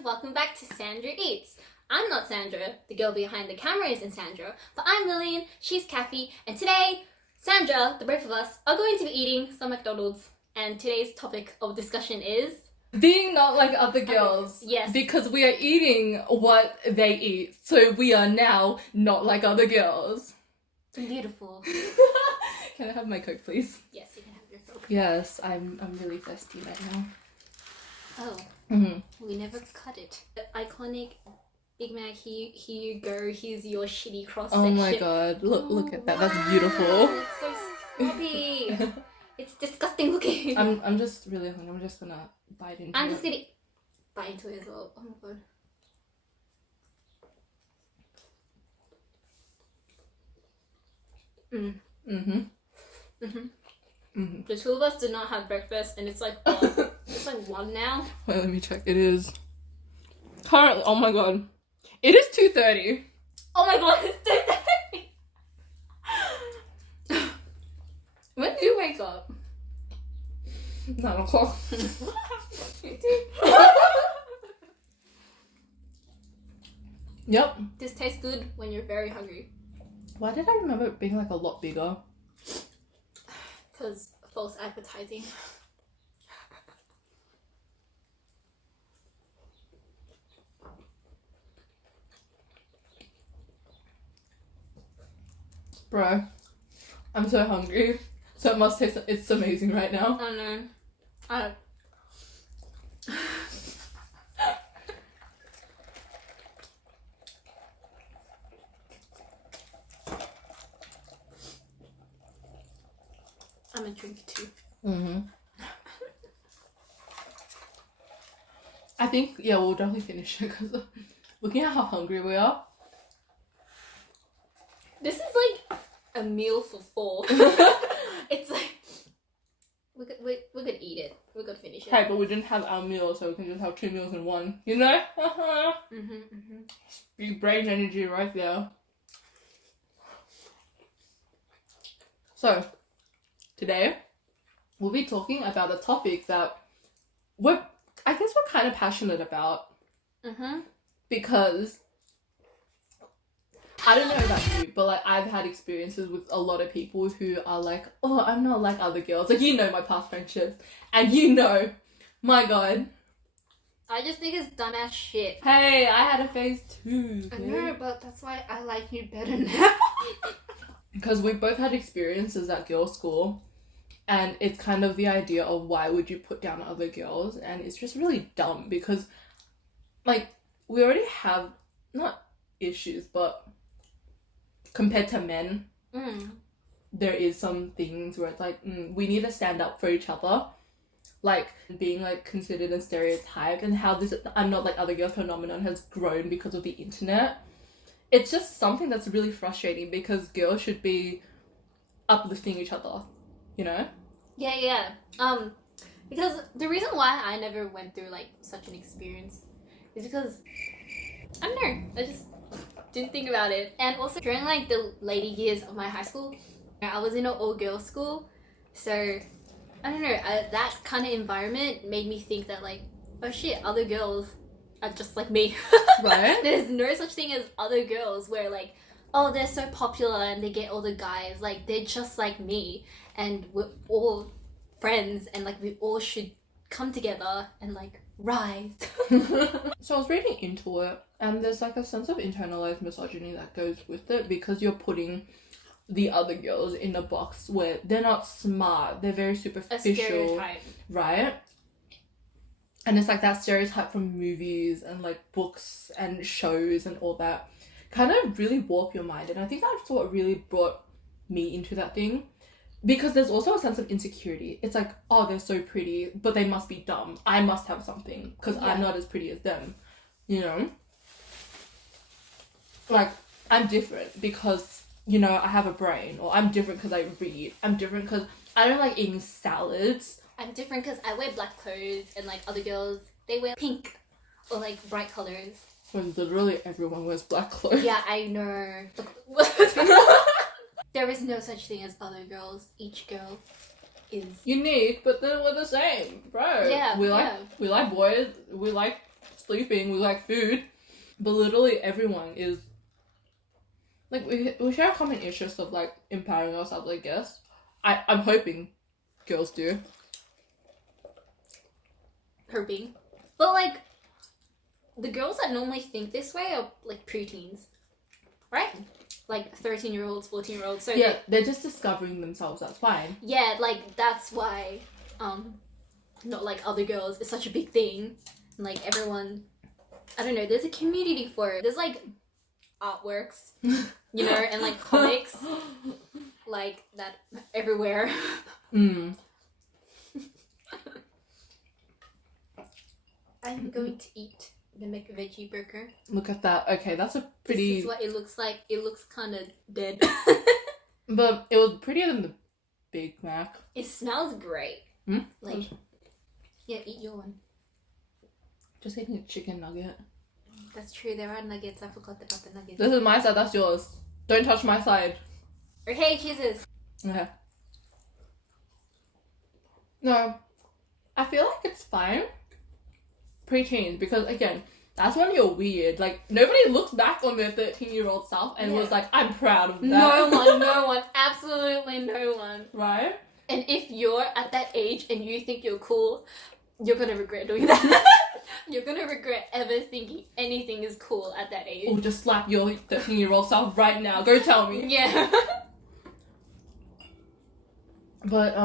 everyone, welcome back to SandraEats. I'm not Sandra, the girl behind the camera isn't Sandra, but I'm Lillian, she's Kathy, and today, Sandra, the both of us, are going to be eating some McDonald's. And today's topic of discussion is... being not like other girls. Yes. Because we are eating what they eat, so we are now not like other girls. Beautiful. Can I have my Coke, please? Yes, you can have your Coke. Yes, I'm really thirsty right now. Oh. Mm-hmm. We never cut it. The iconic Big Mac, here you go, here's your shitty cross section. Oh my god, look at that, wow. That's beautiful. It's so sloppy. It's disgusting looking. I'm just really hungry, I'm just gonna bite into it. I'm just gonna bite into it as well. Oh my god. The two of us did not have breakfast, and it's like what? It's like 1 now. Wait, let me check. It is currently, oh my god, it is 2:30. Oh my god, it's 2:30. When did you wake up? 9 o'clock. Yep. This tastes good when you're very hungry. Why did I remember it being like a lot bigger? Because false advertising. Bro, I'm so hungry. So it must taste, it's amazing right now. I know. I'm gonna drink it too. I think, yeah, we'll definitely finish it because looking at how hungry we are. This is like a meal for 4. It's like we're gonna eat it. We're gonna finish it. Hey, but we didn't have our meal, so we can just have 2 meals in one. You know? Big brain energy right there. So, today we'll be talking about a topic that I guess we're kind of passionate about. Because I don't know about you, but like I've had experiences with a lot of people who are like, oh, I'm not like other girls. Like, you know, my past friendships, and you know, my god, I just think it's dumbass shit. hey, I had a phase too. I know, but that's why I like you better now. Because we both had experiences at girls' school, and it's kind of the idea of why would you put down other girls, and it's just really dumb because, like, we already have not issues, but compared to men, there is some things where it's like we need to stand up for each other, like being like considered and stereotyped, and how this I'm not like other girls phenomenon has grown because of the internet. It's just something that's really frustrating because girls should be uplifting each other, you know? Yeah. Because the reason why I never went through like such an experience is because I don't know, I just didn't think about it. And also during like the later years of my high school, I was in an all-girls school, so I don't know, that kind of environment made me think that like, oh shit, other girls are just like me. Right? There's no such thing as other girls where like, oh, they're so popular and they get all the guys, like they're just like me and we're all friends and like we all should come together and like rise. So I was reading into it, and there's like a sense of internalized misogyny that goes with it because you're putting the other girls in a box where they're not smart, they're very superficial. A stereotype. Right? And it's like that stereotype from movies and like books and shows and all that kind of really warp your mind. And I think that's what really brought me into that thing. Because there's also a sense of insecurity. It's like, oh, they're so pretty, but they must be dumb. I must have something because I'm not as pretty as them, you know? Like, I'm different because, you know, I have a brain, or I'm different because I read. I'm different because I don't like eating salads. I'm different because I wear black clothes and like other girls, they wear pink or like bright colors. When literally everyone wears black clothes. Yeah, I know. There is no such thing as other girls. Each girl is unique, but then we're the same, bro. Yeah, we like boys. We like sleeping, we like food. But literally everyone is like, we share a common interest of like empowering ourselves, I guess. I'm hoping girls do. Hoping. But like, the girls that normally think this way are like preteens, right? Like 13-year-olds, 14-year-olds. So yeah, they're just discovering themselves, that's fine. Yeah, like that's why not like other girls is such a big thing. And like everyone, I don't know, there's a community for it. There's like artworks, you know, and like comics like that everywhere. I'm going to eat the McVeggie burger. Look at that. Okay, that's a pretty... This is what it looks like. It looks kind of dead. But it was prettier than the Big Mac. It smells great. Like, yeah, eat your one. Just eating a chicken nugget. That's true, there are nuggets. I forgot about the nuggets. This is my side, that's yours. Don't touch my side. Okay, Jesus. Okay. No, I feel like it's fine. Pre-teens, because again, that's when you're weird. Like, nobody looks back on their 13-year-old self and was like, I'm proud of that. No one. Absolutely no one. Right? And if you're at that age and you think you're cool, you're gonna regret doing that. You're gonna regret ever thinking anything is cool at that age. Or just slap your 13-year-old self right now. Go tell me. Yeah. But,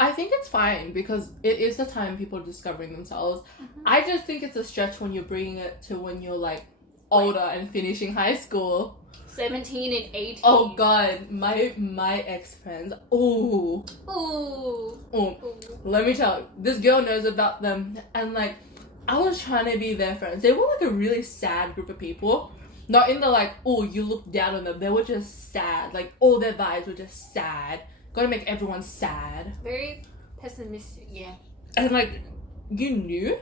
I think it's fine because it is the time people are discovering themselves. I just think it's a stretch when you're bringing it to when you're like older and finishing high school. 17 and 18. Oh god, my ex-friends. Ooh. Let me tell you, this girl knows about them, and like, I was trying to be their friends. They were like a really sad group of people. Not in the like, oh, you look down on them. They were just sad. Like, all their vibes were just sad. Gotta make everyone sad. Very pessimistic, yeah. And like, you knew?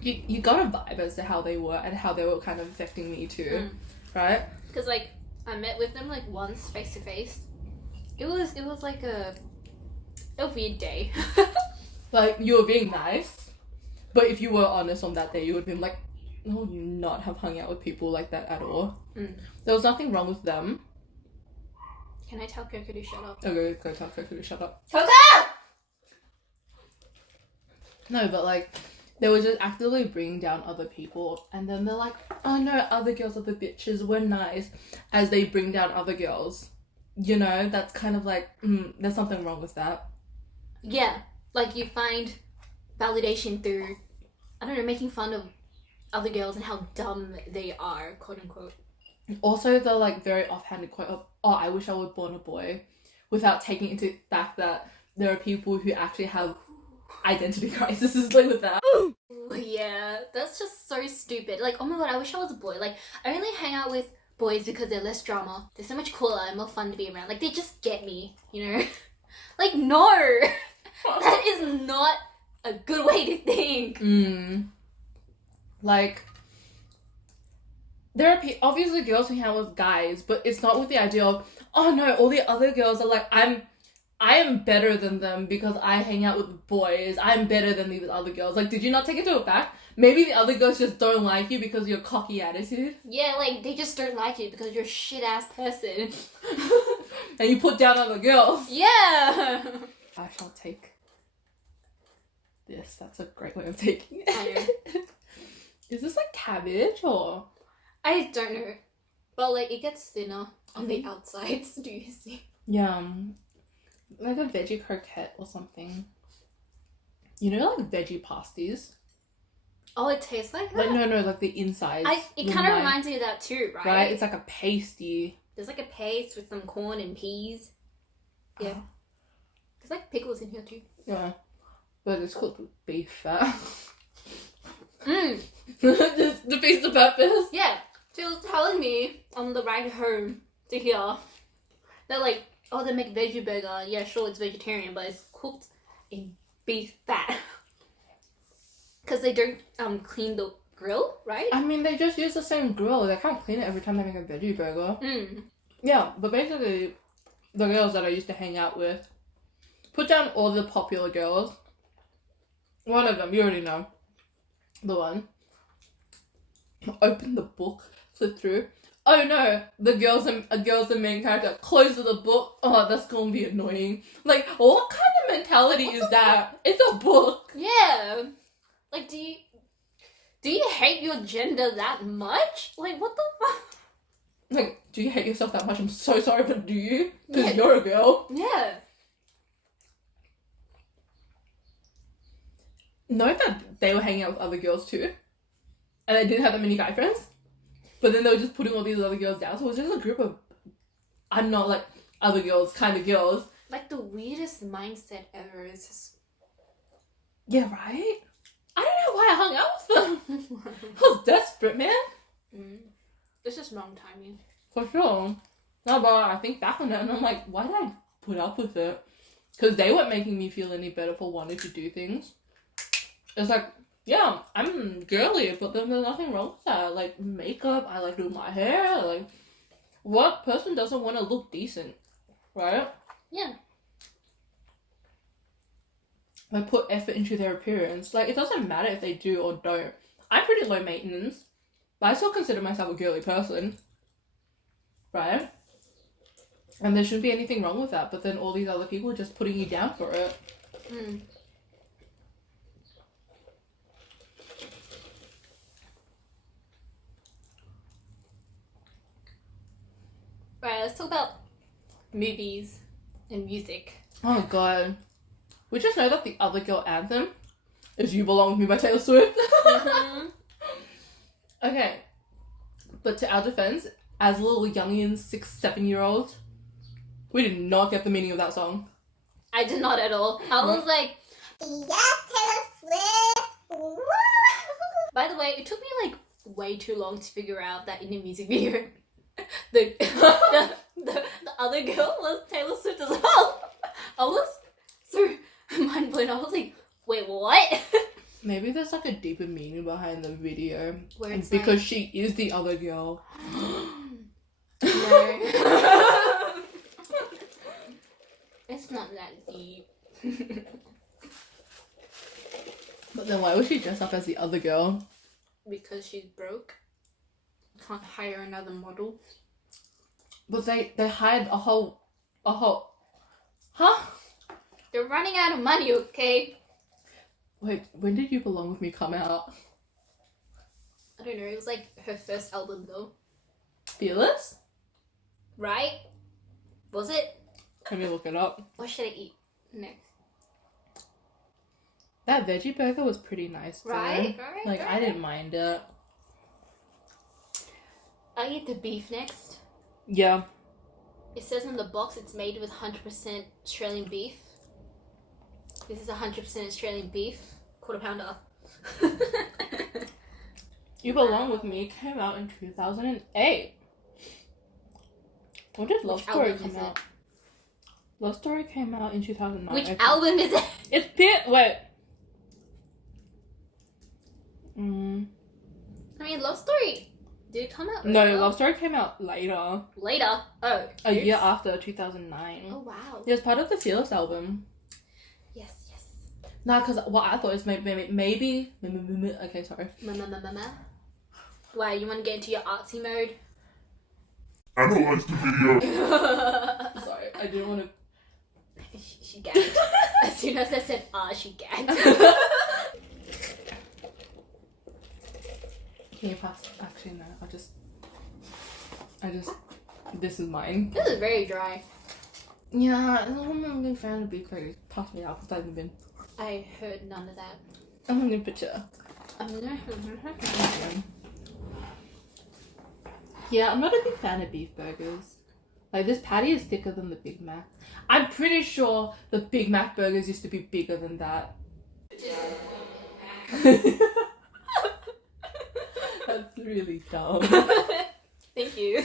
You got a vibe as to how they were and how they were kind of affecting me too. Right? Because like, I met with them like once face to face. It was like a weird day. Like, you were being nice, but if you were honest on that day, you would have been like, no, you not have hung out with people like that at all. There was nothing wrong with them. Can I tell Coco to shut up? Okay, go tell Coco to shut up. Coco! No, but like, they were just actively bringing down other people, and then they're like, oh no, other girls are the bitches, we're nice, as they bring down other girls. You know, that's kind of like, there's something wrong with that. Yeah, like you find validation through, I don't know, making fun of other girls and how dumb they are, quote unquote. Also, the like very offhanded quote of, oh, I wish I was born a boy, without taking into the fact that there are people who actually have identity crises like with that. Yeah, that's just so stupid. Like, oh my god, I wish I was a boy. Like, I only hang out with boys because they're less drama. They're so much cooler and more fun to be around. Like, they just get me, you know? Like, no! That is not a good way to think. Like, there are obviously girls who hang out with guys, but it's not with the idea of, oh no, all the other girls are like, I am better than them because I hang out with boys. I'm better than these other girls. Like, did you not take it to a fact? Maybe the other girls just don't like you because of your cocky attitude. Yeah, like, they just don't like you because you're a shit-ass person. And you put down other girls. Yeah! I shall take this. That's a great way of taking it. Is this like cabbage or? I don't know. But, like, it gets thinner on the outsides. Do you see? Yeah. Like a veggie croquette or something. You know, like veggie pasties? Oh, it tastes like that? Like, no, like the inside. It kind of reminds me of that too, right? Right? It's like a pasty. There's like a paste with some corn and peas. Yeah. There's like pickles in here too. Yeah. But it's called beef fat. The piece of peppers. Yeah. She was telling me on the ride home to here that like, oh, the McVeggie burger, yeah, sure, it's vegetarian, but it's cooked in beef fat. Because they don't clean the grill, right? I mean, they just use the same grill. They can't clean it every time they make a veggie burger. Yeah, but basically, the girls that I used to hang out with, put down all the popular girls. One of them, you already know. The one. Open the book, flip through. Oh no, the girl's the main character. Closes the book. Oh, that's gonna be annoying. Like, what kind of mentality is that? It's a book. Yeah. Like, do you hate your gender that much? Like, what the fuck? Like, do you hate yourself that much? I'm so sorry, but do you? Because Yeah. you're a girl. Yeah. Know that they were hanging out with other girls too, and they didn't have that many guy friends, but then they were just putting all these other girls down, so it was just a group of, I'm not like other girls kind of girls. Like, the weirdest mindset ever is just... Yeah, right? I don't know why I hung out with them. I was desperate, man. It's just wrong timing. For sure. No, but I think back on it and I'm like, why did I put up with it? Because they weren't making me feel any better for wanting to do things. It's like, yeah, I'm girly, but then there's nothing wrong with that. Like, makeup, I like doing my hair. Like, what person doesn't want to look decent? Right? Yeah. Like, put effort into their appearance. Like, it doesn't matter if they do or don't. I'm pretty low maintenance, but I still consider myself a girly person. Right? And there shouldn't be anything wrong with that, but then all these other people are just putting you down for it. Right, let's talk about movies and music. Oh god. We just know that the other girl anthem is You Belong With Me by Taylor Swift. Okay. But to our defense, as little youngians, 6-7-year-olds, we did not get the meaning of that song. I did not at all. I was like, Yes, Taylor Swift! Woo! by the way, it took me like way too long to figure out that in the music video, the other girl was Taylor Swift as well. I was so mind blown. I was like, wait, what? Maybe there's like a deeper meaning behind the video. Where it's because like... she is the other girl. No. It's not that deep. But then why was she dressed up as the other girl? Because she's broke. Can't hire another model. But they hired a whole... Huh? They're running out of money, okay? Wait, when did You Belong With Me come out? I don't know, it was like her first album though. Fearless? Right? Was it? Let me look it up. What should I eat next? That veggie burger was pretty nice though. Right? Like, I didn't mind it. I'll eat the beef next. Yeah. It says on the box it's made with 100% Australian beef. This is 100% Australian beef. Quarter pounder. You Belong With Me came out in 2008. When did Love Which Story album come is out? Love Story came out in 2009. Which okay. album is it? It's wait. I mean, Love Story. Did it come out? No, earlier? Love Story came out later. Later. Oh. A year oops. after 2009. Oh wow. It was part of the Fearless album. Yes. Nah, because what I thought is maybe okay, sorry. Why, you want to get into your artsy mode? Analyze the video. Sorry, I didn't want to. She gagged. As soon as I said she gagged. Can you pass? Actually, no. I just. This is mine. This is very dry. Yeah, I'm a big fan of beef curry. Pass me out because I haven't been. I heard none of that. I'm gonna picture. Yeah, I'm not a big fan of beef burgers. Like, this patty is thicker than the Big Mac. I'm pretty sure the Big Mac burgers used to be bigger than that. That's really dumb. Thank you.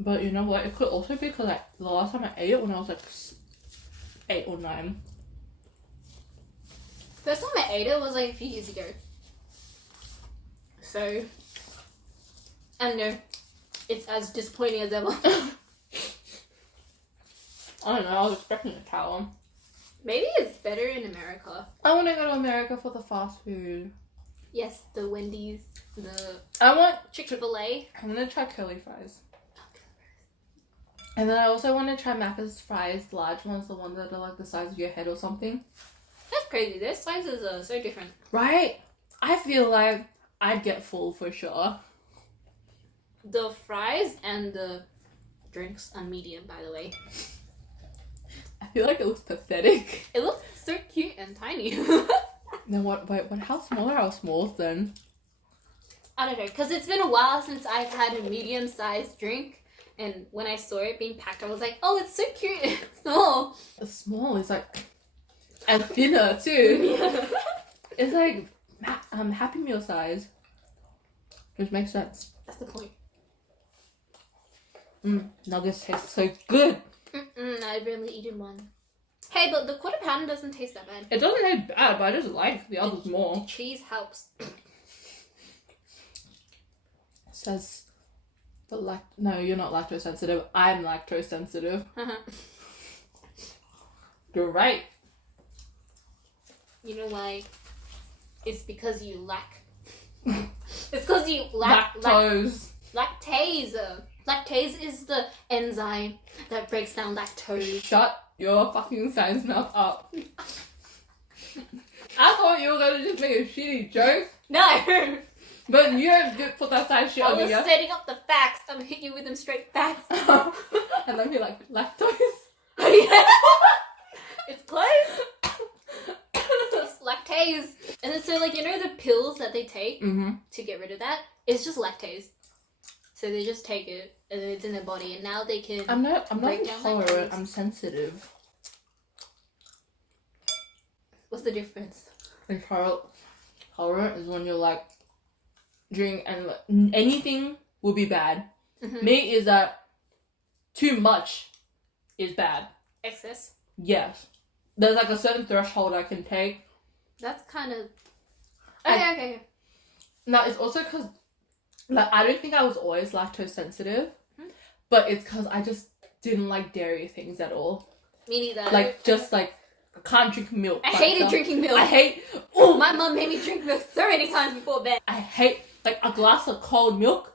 But you know what? It could also be because the last time I ate it when I was like 8 or 9. First time I ate it was like a few years ago. So, I don't know. It's as disappointing as ever. I don't know, I was expecting a towel. Maybe it's better in America. I want to go to America for the fast food. Yes, the Wendy's, the I want Chick-fil-A. I'm gonna try curly fries. And then I also want to try Macca's fries, the large ones, the ones that are like the size of your head or something. That's crazy. Their sizes are so different. Right? I feel like I'd get full for sure. The fries and the drinks are medium, by the way. I feel like it looks pathetic. It looks so cute and tiny. Then what? Wait, what? How small are our smalls then? I don't know, because it's been a while since I've had a medium-sized drink. And when I saw it being packed, I was like, oh, it's so cute and small. The small is like, and thinner too. Yeah. It's like Happy Meal size, which makes sense. That's the point. Nuggets taste so good. I've only eaten one. Hey, but the quarter pounder doesn't taste that bad. It doesn't taste bad, but I just like the others more. Cheese helps. It says no, you're not lactose sensitive. I'm lactose sensitive. You're right. You know, like, it's because you lack. It's because you lack Lactose. lactase. Lactase is the enzyme that breaks down lactose. Shut your fucking science mouth up. I thought you were gonna just make a shitty joke, No! but you don't put that side shit I on me, was yeah? setting up the facts. I'm hit you with them straight facts. And then you're like, lactose? It's close. It's lactase. And then so, like, you know the pills that they take to get rid of that? It's just lactase. So they just take it and then it's in their body and now they can... I'm not break down intolerant, lactose. I'm sensitive. What's the difference? Intolerant is when you're like, drink and like, anything will be bad. Mm-hmm. Me is that too much is bad. Excess? Yes. There's like a certain threshold I can take. That's kind of... I- Okay. No, it's also because, like, I don't think I was always lactose sensitive, but it's because I just didn't like dairy things at all. Me neither. Like, just like, I can't drink milk. I by hated itself. drinking milk. I hate, oh, My mum made me drink milk so many times before bed. I hate, like, a glass of cold milk.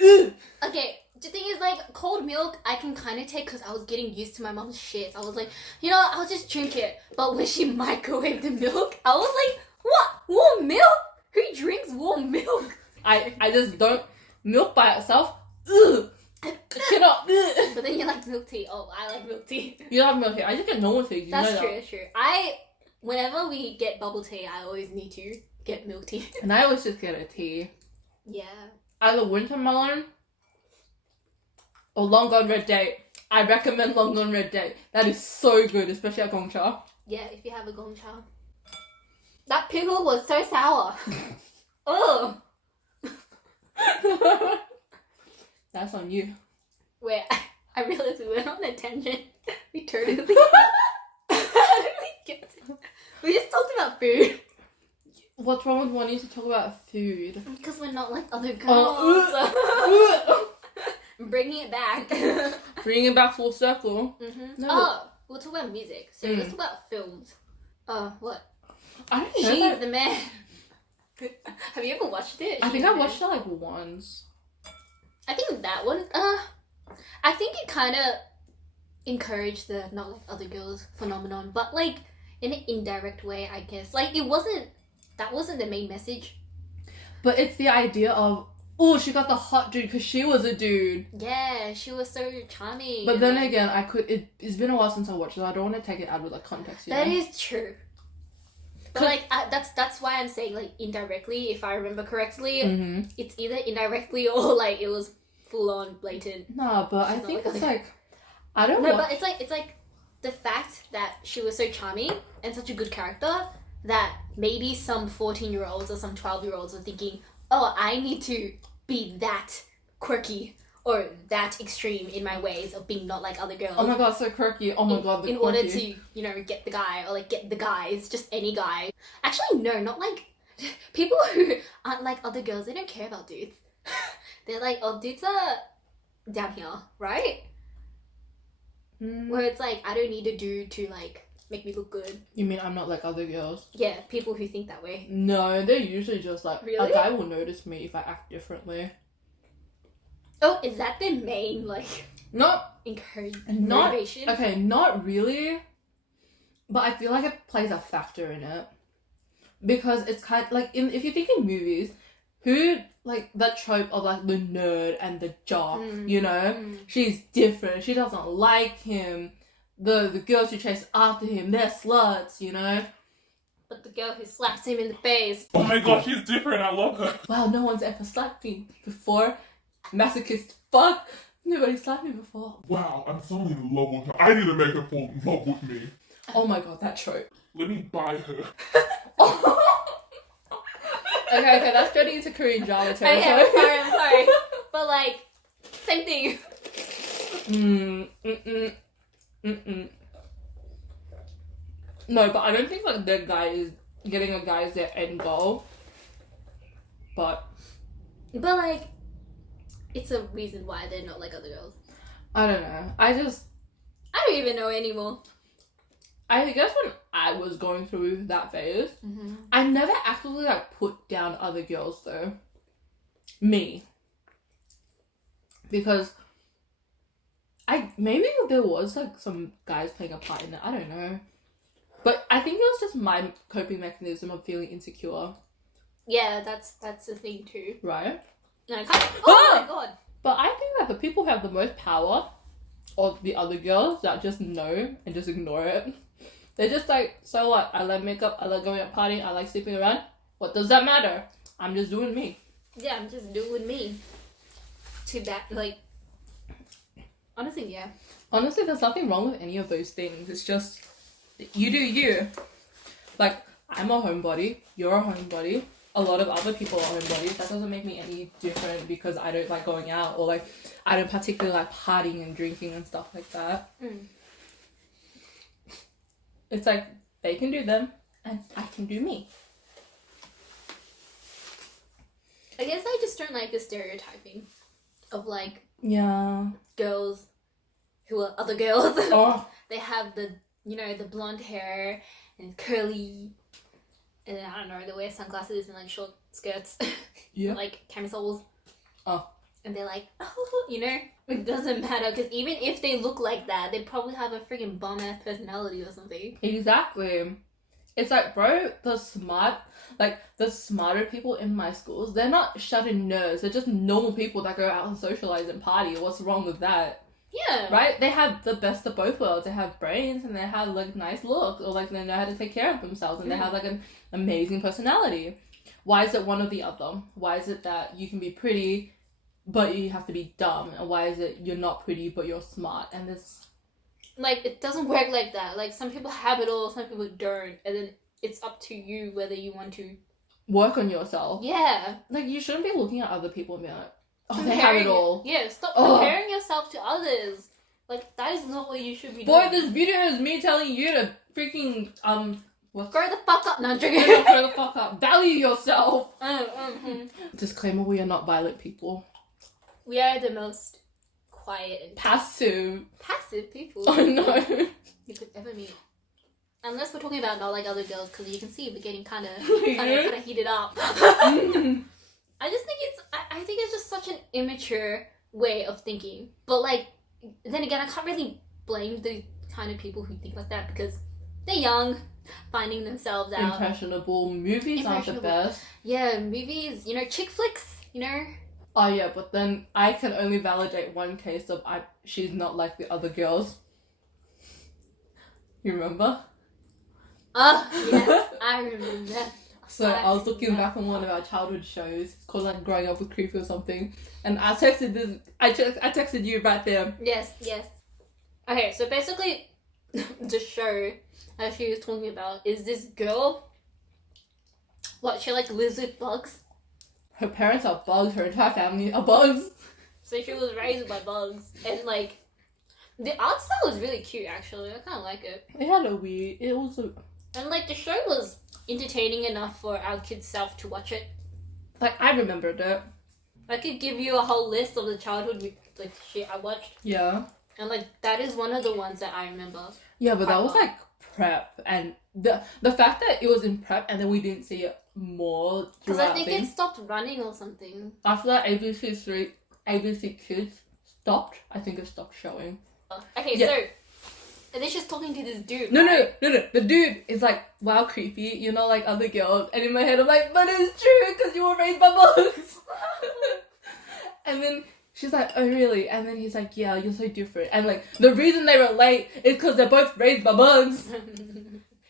Ugh. Okay, the thing is, like, cold milk I can kind of take because I was getting used to my mom's shit. I was like, you know, I'll just drink it. But when she microwaved the milk, I was like, what? Warm milk? Who drinks warm milk? I just don't, milk by itself, ugh. I cannot, ugh. But then you like milk tea. Oh, I like milk tea. You love milk tea. I just get normal tea. You That's know true, that. that's true. Whenever we get bubble tea, I always need to get milk tea. And I always just get a tea. Yeah. Either watermelon or long gone red date. I recommend long gone red date. That is so good, especially at Gongcha. Yeah, if you have a gongcha. That pickle was so sour. Ugh. That's on you. Wait, I realized we went on a tangent. We totally... We just talked about food. What's wrong with wanting to talk about food? Because we're not like other girls. Oh, Bringing it back. Bringing it back full circle. No. Oh, we'll talk about music. So let's talk about films. What? I don't know. She's that- the Man. Have you ever watched it? I She's think the I Man? watched it like once. I think that one. I think it kind of encouraged the not like other girls phenomenon, but like in an indirect way, I guess. Like that wasn't the main message. But it's the idea of, oh, she got the hot dude because she was a dude. Yeah, she was so charming. But and, then like, again, it's been a while since I watched it. I don't want to take it out of like context. that know? is true. But like that's why I'm saying like indirectly, if I remember correctly, it's either indirectly or like it was full on blatant. No, but I She's not think like it's other- like, I don't No, know. but it's like the fact that she was so charming and such a good character that maybe some 14-year-olds or some 12-year-olds were thinking, oh, I need to be that quirky or that extreme in my ways of being not like other girls. Oh my god, so quirky. Oh my god, the in quirky. order to, you know, get the guy or like get the guys, just any guy. Actually, no, not like people who aren't like other girls. They don't care about dudes. They're like, oh, dudes are down here, right? where it's like I don't need a dude to like make me look good. You mean I'm not like other girls? Yeah, people who think that way. No, they're usually just like Really? a guy will notice me if I act differently. Oh, is that the main like Not motivation? okay, not really. But I feel like it plays a factor in it. Because it's kind of like if you think in movies, who like that trope of like the nerd and the jock, you know? She's different, she doesn't like him. The girls who chase after him, they're sluts, you know? But the girl who slaps him in the face. Oh my god, she's different. I love her. Wow, no one's ever slapped me before. Masochist fuck. Nobody slapped me before. Wow, I'm so in love with her. I need to make her fall in love with me. Oh my god, that trope. Let me buy her. Okay, that's turning into Korean drama territory. Okay, I'm sorry. But like, same thing. No, but I don't think like the guy is getting a guy is their end goal. But like, it's a reason why they're not like other girls. I don't know. I don't even know anymore. I guess when I was going through that phase, I never actively like put down other girls though. Me. Because maybe there was like some guys playing a part in it. I don't know. But I think it was just my coping mechanism of feeling insecure. Yeah, that's the thing too. Right? No, I can't. Oh my god. But I think that the people who have the most power are the other girls that just know and just ignore it. They're just like, so what? I like makeup, I like going out partying, I like sleeping around. What does that matter? I'm just doing me. Yeah, I'm just doing me. Too bad, like... Honestly, yeah. Honestly, there's nothing wrong with any of those things. It's just, you do you. Like, I'm a homebody, you're a homebody, a lot of other people are homebodies. That doesn't make me any different because I don't like going out or like, I don't particularly like partying and drinking and stuff like that. It's like, they can do them and I can do me. I guess I just don't like the stereotyping of like Yeah. girls who are other girls. Oh. They have the, you know, the blonde hair and curly, and then, I don't know, they wear sunglasses and like short skirts. Yeah. Like camisoles. Oh. And they're like, oh, you know, it doesn't matter because even if they look like that, they probably have a freaking bomb ass personality or something. Exactly. It's like, bro, the smarter people in my schools, they're not shut-in nerds. They're just normal people that go out and socialize and party. What's wrong with that? Yeah. Right? They have the best of both worlds. They have brains and they have like nice looks, or like they know how to take care of themselves, and they have like an amazing personality. Why is it one or the other? Why is it that you can be pretty but you have to be dumb? And why is it you're not pretty but you're smart? And this, like, it doesn't work like that. Like, some people have it all, some people don't, and then it's up to you whether you want to work on yourself. Yeah. Like, you shouldn't be looking at other people and being like, oh, they have it all. Yeah, stop comparing yourself to others. Like, that is not what you should be doing. Boy, this video is me telling you to freaking grow the fuck up. No, I'm joking. Grow the fuck up. Value yourself. Disclaimer: we are not violent people. We are the most quiet and passive people I know you could ever meet. Unless we're talking about not like other girls, because you can see we're getting kind of heated up. I just think I think it's just such an immature way of thinking. But like, then again, I can't really blame the kind of people who think like that because they're young, finding themselves out. Impressionable. Movies aren't the best. Yeah, movies, you know, chick flicks, you know. Oh yeah, but then I can only validate one case of she's not like the other girls. You remember? Oh, yes, I remember. So I was looking back on one of our childhood shows. It's called like Growing Up with Creepy or something. And I texted I texted you right there. Yes. Okay, so basically the show that she was talking about is this girl. What, she like lives with bugs? Her parents are bugs, her entire family are bugs. So she was raised by bugs. And like, the art style was really cute actually. I kind of like it. And like the show was entertaining enough for our kids' self to watch it. Like, I remembered it. I could give you a whole list of the childhood like shit I watched. Yeah. And like that is one of the ones that I remember. Yeah, but that was like prep, and the fact that it was in prep and then we didn't see it more Because throughout I think things. it stopped running or something. After that, ABC Kids stopped. I think it stopped showing. Okay, Yeah. so Alicia's talking to this dude. No. right? The dude is like, wow, creepy. You know, like other girls. And in my head, I'm like, but it's true because you were raised by bugs. And then she's like, oh really? And then he's like, yeah, you're so different. And like, the reason they relate is because they're both raised by bugs.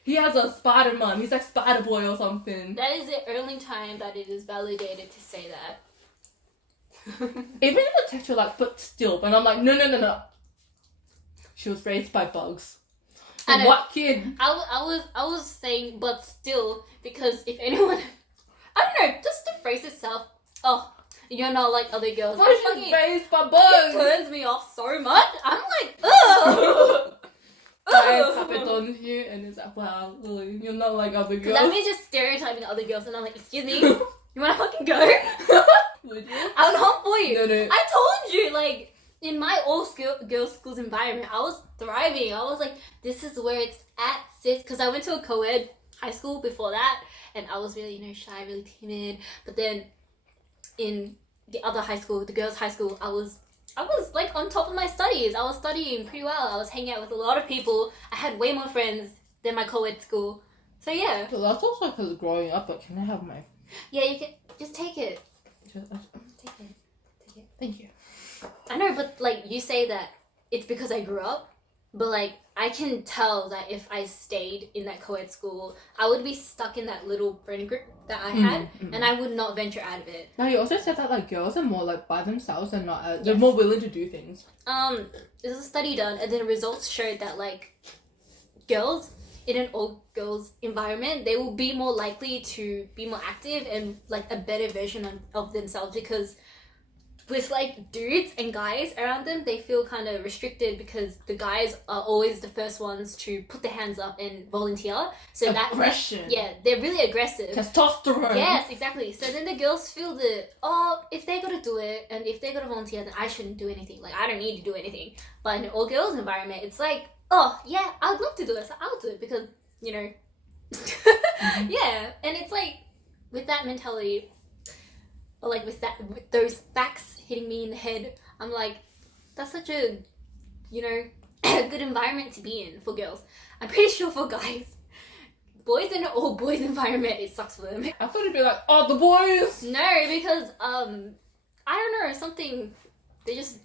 He has a spider mom. He's like Spider Boy or something. That is the only time that it is validated to say that. Even in the text, you're like, but still. But I'm like, no. She was raised by bugs. I know. What kid? I was saying, but still, because if anyone, I don't know, just the phrase itself. Oh, you're not like other girls. But It she's fucking- raised by it bugs. turns me off so much. I'm like, ugh. I tap it on you, and it's like, wow, Lily, you're not like other Because that girls. means just stereotyping other girls, and I'm like, excuse me, you wanna fucking go? Would you? I'll not for you. No. I told you, like, in my old girls' schools environment, I was thriving. I was like, this is where it's at, sis. Because I went to a co-ed high school before that, and I was really, shy, really timid. But then in the other high school, the girls' high school, I was like on top of my studies. I was studying pretty well. I was hanging out with a lot of people. I had way more friends than my co-ed school. So yeah. But that's also because growing up, but can I have my... Yeah, you can just take it. Just, Take it. thank you. I know, but like you say that it's because I grew up, but like I can tell that if I stayed in that co-ed school, I would be stuck in that little friend group that I had, and I would not venture out of it. Now you also said that like girls are more like by themselves and not they're Yes. more willing to do things. There's a study done, and then the results showed that like girls in an all-girls environment, they will be more likely to be more active and like a better version of themselves, because with like dudes and guys around them, they feel kind of restricted because the guys are always the first ones to put their hands up and volunteer. So Aggression. they're really aggressive. Testosterone. Yes, exactly. So then the girls feel that, oh, if they gotta do it and if they gotta volunteer, then I shouldn't do anything. Like, I don't need to do anything. But in an all girls environment, it's like, oh yeah, I'd love to do it, so I'll do it because, yeah. And it's like, with that mentality, or like with those facts hitting me in the head, I'm like, that's such a, a good environment to be in for girls. I'm pretty sure for guys, boys in an all boys environment, it sucks for them. I thought it'd be like, oh, the boys. No, because I don't know, something they just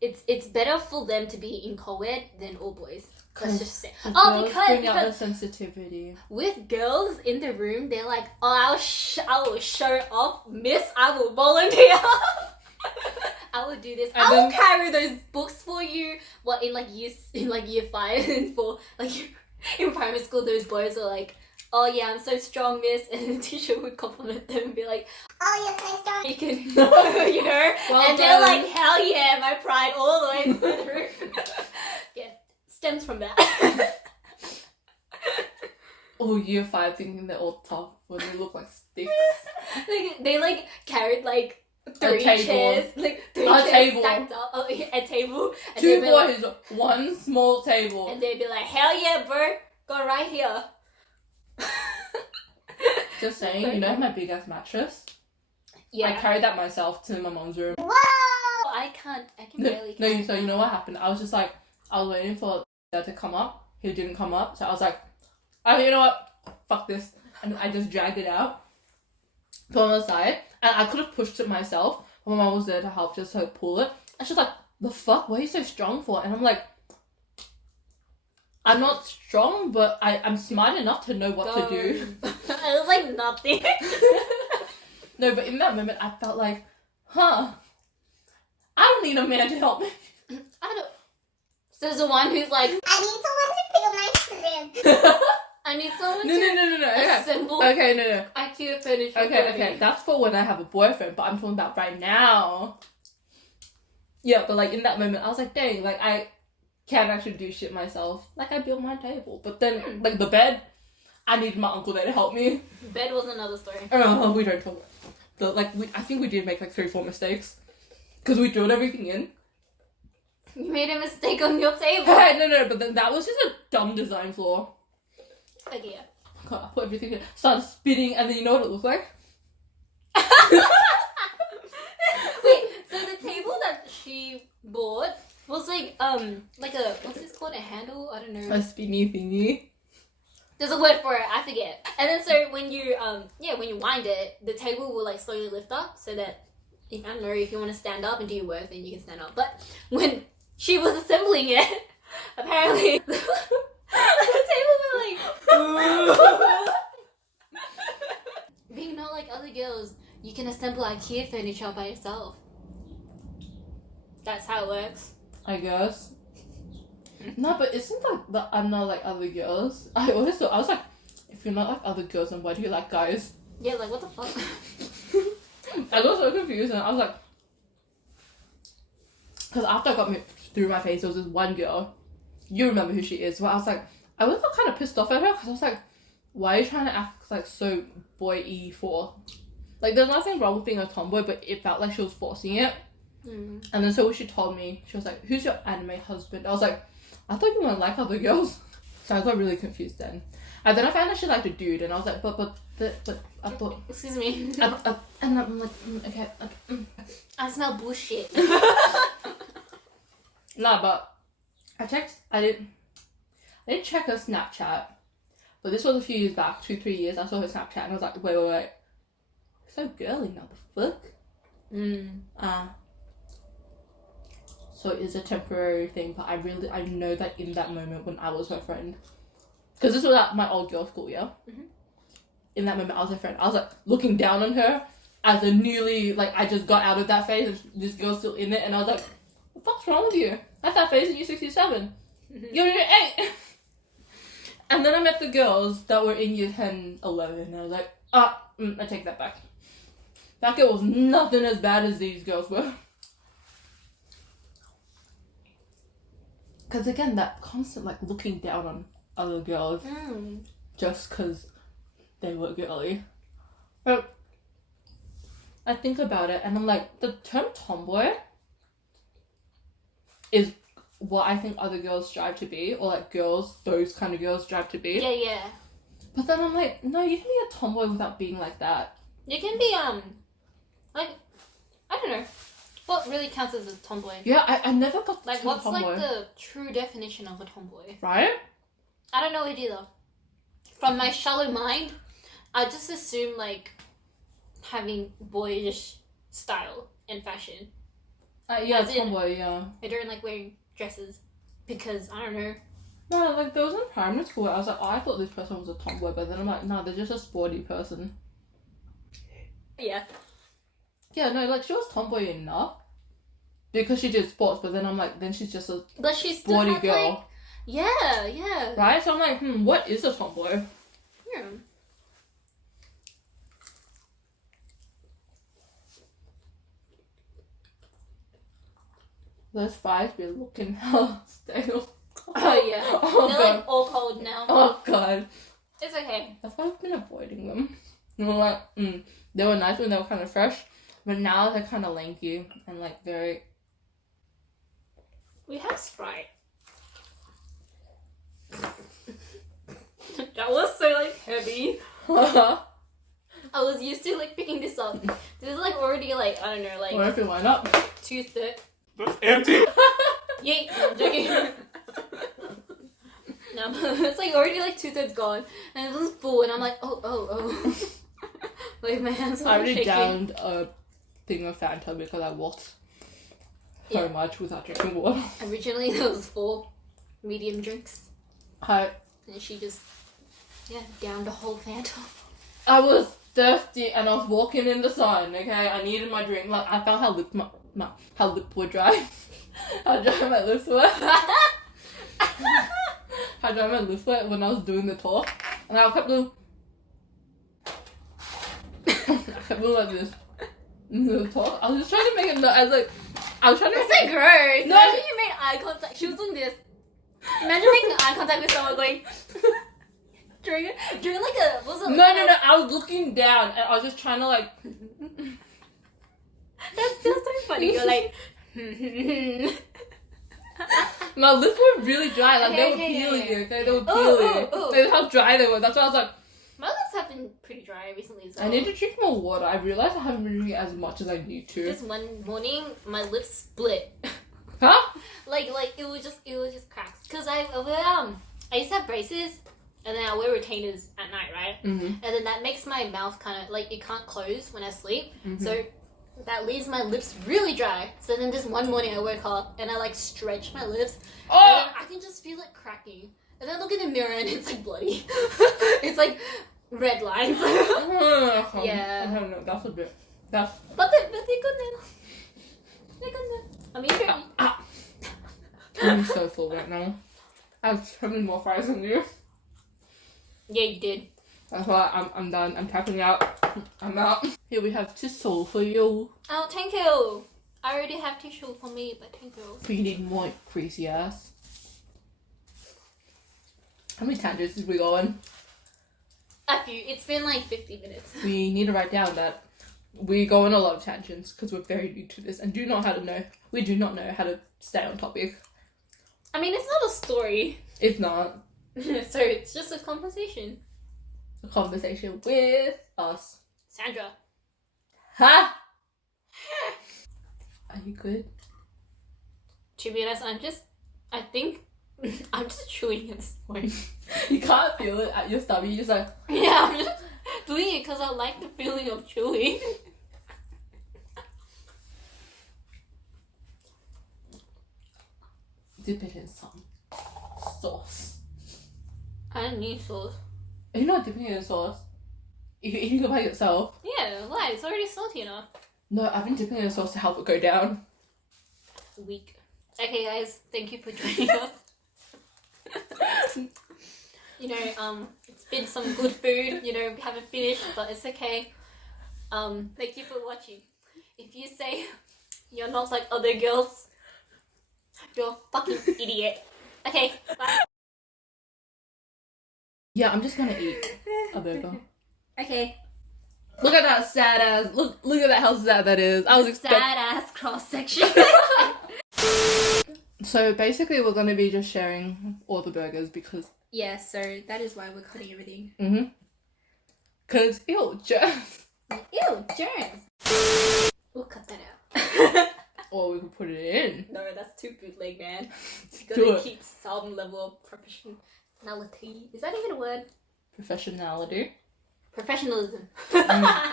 it's better for them to be in co-ed than all boys. Let's just say. Girls Because bring out the sensitivity. with girls in the room, they're like, oh, I will show off, miss. I will volunteer. I will do this. And I will then- carry those books for you. What in year 5 and for like in primary school, those boys are like, oh yeah, I'm so strong, miss, and the teacher would compliment them and be like, oh, you're so strong. You can, Well and they're done. like, hell yeah, my pride all the way through the roof. Yeah, stems from that. Oh, year 5 thinking they're all tough when they look like sticks. they like carried like 3 table. chairs, like 3 A chairs table. stacked up, a table, and 2 they'd be like, boys, 1 small table. and they'd be like, hell yeah, bro, go right here. Just saying, you know my big ass mattress? Yeah. I carried that myself to my mom's room. I can No, barely. so you know what happened? I was just like, I was waiting for Dad to come up. He didn't come up, so I was like, oh, you know what? Fuck this. And I just dragged it out, put it on the side, and I could have pushed it myself. My mom was there to help just like pull it. And she's like, the fuck? What are you so strong for? And I'm like, I'm not strong, but I'm smart enough to know what to do. It was like nothing. No, but in that moment, I felt like, I don't need a man to help me. I don't. So there's the one who's like, I need someone to pick up my crib. I need someone No. to Okay. assemble Okay, no. IKEA furniture. for Okay. me. That's for when I have a boyfriend, but I'm talking about right now. Yeah, but like in that moment, I was like, dang, like I can actually do shit myself. Like I built my table, but then like the bed, I needed my uncle there to help me. Bed was another story. Oh, we don't talk about I think we did make like 3-4 mistakes because we drilled everything in. You made a mistake on your table. No, but then that was just a dumb design flaw. Okay, yeah. God, I put everything in, started spinning, and then you know what it looked like? Wait, so the table that she bought was like a what's this called? A handle? I don't know. A spinny thingy. There's a word for it, I forget. And then so when you when you wind it, the table will like slowly lift up so that if I don't know if you want to stand up and do your work, then you can stand up. But when she was assembling it, apparently the table was like being not like other girls, you can assemble IKEA furniture by yourself. That's how it works. I guess. No, but isn't that I'm not like other girls? I always thought, I was like, if you're not like other girls, then why do you like guys? Yeah, like what the fuck? I got so confused and I was like, because after I got through my face, there was this one girl, you remember who she is, but I was like, I was kind of pissed off at her because I was like, why are you trying to act like so boy-y for? Like, there's nothing wrong with being a tomboy, but it felt like she was forcing it. And then so when she told me, she was like, who's your anime husband? I was like, I thought you weren't like other girls. So I got really confused then. And then I found out she liked a dude, and I was like, but I thought... Excuse me. and I'm like, okay. I smell bullshit. Nah, but I didn't check her Snapchat. But this was a few years back, 2-3 years, I saw her Snapchat, and I was like, wait. So girly now, the fuck? So it is a temporary thing, but I know that in that moment when I was her friend, because this was at my old girls' school, yeah? In that moment I was her friend. I was like looking down on her as a newly, like I just got out of that phase and this girl's still in it, and I was like, what the fuck's wrong with you? That's that phase in year 67. You're in year 8. And then I met the girls that were in year 10, 11, and I was like, I take that back. That girl was nothing as bad as these girls were. Because again, that constant like looking down on other girls just because they were girly. But I think about it and I'm like, the term tomboy is what I think other girls strive to be, or like girls, those kind of girls strive to be. Yeah. But then I'm like, no, you can be a tomboy without being like that. You can be like, I don't know. What really counts as a tomboy? Yeah, I never got like what's tomboy. like the true definition of a tomboy? Right? I don't know it either. From my shallow mind, I just assume like having boyish style and fashion. Yeah, tomboy, yeah. I don't like wearing dresses because I don't know. No, like there was in primary school, I was like, oh, I thought this person was a tomboy, but then I'm like, no, they're just a sporty person. Yeah. Yeah, no, like she was tomboy enough because she did sports, but then I'm like, then she's just a but she's sporty still girl. Like, yeah. Right? So I'm like, what is a tomboy? Yeah. Those fries be looking hella stale. Oh yeah. Oh, They're God. like all cold now. Oh god. It's okay. That's why I've been avoiding them. You know, like, they were nice when they were kind of fresh, but now they're kind of lanky and like very... We have Sprite. That was so like heavy. I was used to like picking this up. This is like already like, I don't know, like... What if you line up? 2/3. That's empty. Yay! No, I'm joking. No, it's like already like 2/3 gone, and it was full, and I'm like, oh. Like my hands I are already shaking. downed a thing of Fanta because I walked so much without drinking water. Originally there was 4 medium drinks, And she just downed a whole Fanta. I was thirsty and I was walking in the sun, okay? I needed my drink. Like, I felt how how lip were dry. How dry my lips were. How dry my lips were when I was doing the talk. And I kept doing... like this. The talk. I was just trying to make it look as like... I was trying to... That's like gross. No. Imagine you made eye contact. She was doing this. Imagine making eye contact with someone going... during like a... Was it No. I was looking down and I was just trying to like... That's still so funny. You're like... My lips were really dry. Like they were Okay. peeling. Okay, they were Ooh, peeling. ooh, ooh. That's how dry they were. That's why I was like, My lips have been pretty dry recently as well. I need to drink more water. I realized I haven't been drinking as much as I need to. This one morning, my lips split. Huh? Like it was just cracks. Cause I used to have braces, and then I wear retainers at night, right? Mm-hmm. And then that makes my mouth kind of like it can't close when I sleep. Mm-hmm. So that leaves my lips really dry. So then this one morning I woke up and I like stretch my lips, and Oh! then I can just feel it cracking. And then I look in the mirror and it's like bloody. It's like red lines. Yeah. I don't know. That's a bit. That's. But they're good now. They're good now. I mean, I'm so full right now. I have so many more fries than you. yeah, you did. That's why I'm done. I'm tapping out. I'm out. Here we have tissue for you. Oh, thank you. I already have tissue for me, but thank you. But you need more, crazy ass. How many tangents did we go on? A few. It's been like 50 minutes. We need to write down that we go on a lot of tangents because we're very new to this and do not know. We do not know how to stay on topic. I mean, it's not a story. If not, So it's just a conversation. a conversation with us. Sandra. Ha! Are you good? To be honest, I think I'm just chewing and swallowing. You can't feel it at your stomach. You're just like, Yeah, I'm just doing it because I like the feeling of chewing. dip it in some sauce. I don't need sauce. Are you not dipping it in sauce? You're eating it by yourself. Yeah, why? It's already salty enough. No, I've been dipping it in sauce to help it go down. Weak. Okay, guys, thank you for joining us. You know, it's been some good food. You know, we haven't finished, but it's okay. Thank you for watching. If you say you're not like other girls, you're a fucking idiot. Okay, bye. Yeah, I'm just gonna eat a burger. Okay. Look at that sad ass. Look at that how sad that is. I was expecting. Sad ass cross section. So basically, we're gonna be just sharing all the burgers because. Yeah, so that is why we're cutting everything. Cause ew, germs. Ew, germs. We'll cut that out. Or we could put it in. No, that's too bootleg, man. You Do gotta it. keep some level of professionality. Is that even a word? Professionality. Professionalism. Mm.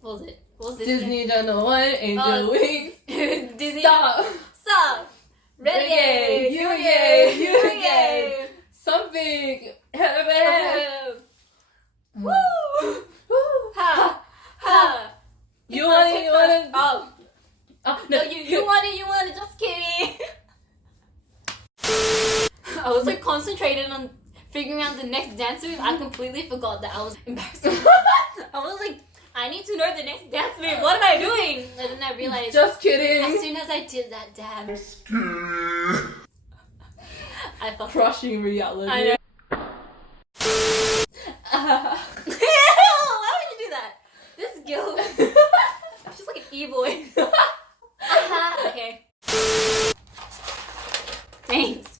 What was it? What was this? Disney Channel 1, Angel Wings. Disney. Stop. Stop. Reggae. Reggae. Reggae. Reggae. Something. Woo! Ha! Ha! You want it? You want it? Oh. Oh, No, you want it, just kidding. I was like concentrated on figuring out the next dance move. I completely forgot that I was embarrassed. I was like, I need to know the next dance move. What am I doing? And then I realized, Just as kidding. soon as I did that dab, I felt Scary. Crushing reality. I know.